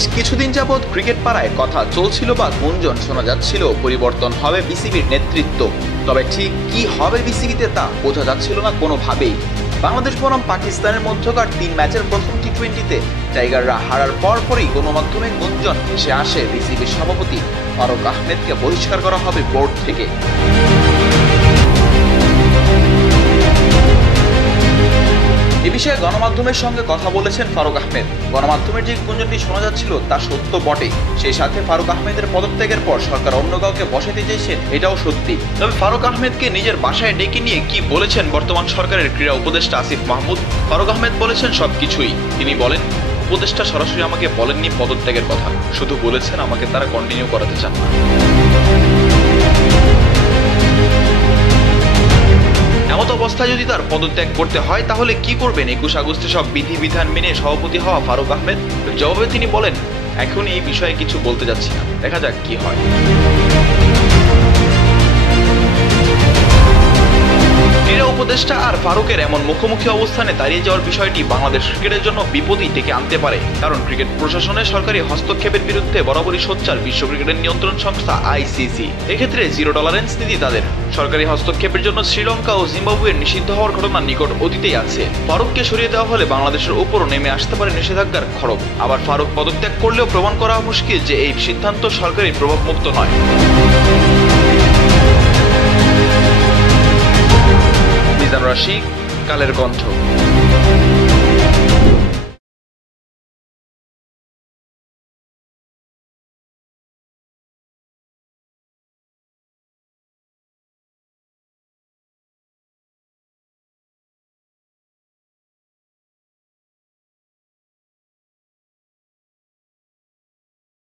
বেশ কিছুদিন যাবৎ ক্রিকেট পাড়ায় কথা চলছিল বা গুঞ্জন শোনা যাচ্ছিল পরিবর্তন হবে বিসিবির নেতৃত্ব। তবে ঠিক কি হবে বিসিবিতে তা বোঝা যাচ্ছিল না কোনোভাবেই। বাংলাদেশ বনাম পাকিস্তানের মধ্যকার 3 ম্যাচের প্রথম টি-20তে টাইগাররা হারার পরপরই গণমাধ্যমে গুঞ্জন ভেসে আসে বিসিবির সভাপতি ফারুক আহমেদকে বহিষ্কার করা হবে বোর্ড থেকে। এ বিষয়ে গণমাধ্যমের সঙ্গে কথা বলেছেন ফারুক আহমেদ। গণমাধ্যমের যে গুঞ্জনটি শোনা যাচ্ছিল তা সত্য বটে। সেই সাথে ফারুক আহমেদের পদত্যাগের পর সরকার অন্য কাউকে বসাতে চেয়েছেন, এটাও সত্যি। তবে ফারুক আহমেদকে নিজের বাসায় ডেকে নিয়ে কি বলেছেন বর্তমান সরকারের ক্রীড়া উপদেষ্টা আসিফ মাহমুদ? ফারুক আহমেদ বলেছেন সবকিছুই। তিনি বলেন, উপদেষ্টা সরাসরি আমাকে বলেননি পদত্যাগের কথা, শুধু বলেছেন আমাকে তারা কন্টিনিউ করাতে চান না। এমত অবস্থায় যদি তার পদত্যাগ করতে হয় তাহলে কি করবেন 21 আগস্টে সব বিধিবিধান মেনে সভাপতি হওয়া ফারুক আহমেদ? জবাবে তিনি বলেন, এখন এই বিষয়ে কিছু বলতে যাচ্ছি না, দেখা যাক কি হয়। ক্রীড়া উপদেষ্টা আর ফারুকের এমন মুখোমুখি অবস্থানে দাঁড়িয়ে যাওয়ার বিষয়টি বাংলাদেশ ক্রিকেটের জন্য বিপদই ডেকে আনতে পারে। কারণ ক্রিকেট প্রশাসনের সরকারি হস্তক্ষেপের বিরুদ্ধে বরাবরই সোচ্চার বিশ্ব ক্রিকেটের নিয়ন্ত্রণ সংস্থা আইসিসি। এক্ষেত্রে জিরো টলারেন্স নীতি তাদের। সরকারি হস্তক্ষেপের জন্য শ্রীলঙ্কা ও জিম্বাবুয়ের নিষিদ্ধ হওয়ার ঘটনা নিকট অতীতেই আছে। ফারুককে সরিয়ে দেওয়া হলে বাংলাদেশের উপরও নেমে আসতে পারে নিষেধাজ্ঞার খড়গ। আবার ফারুক পদত্যাগ করলেও প্রমাণ করা মুশকিল যে এই সিদ্ধান্ত সরকারি প্রভাবমুক্ত নয়। মিজানুর রশিদ, কালের কণ্ঠ।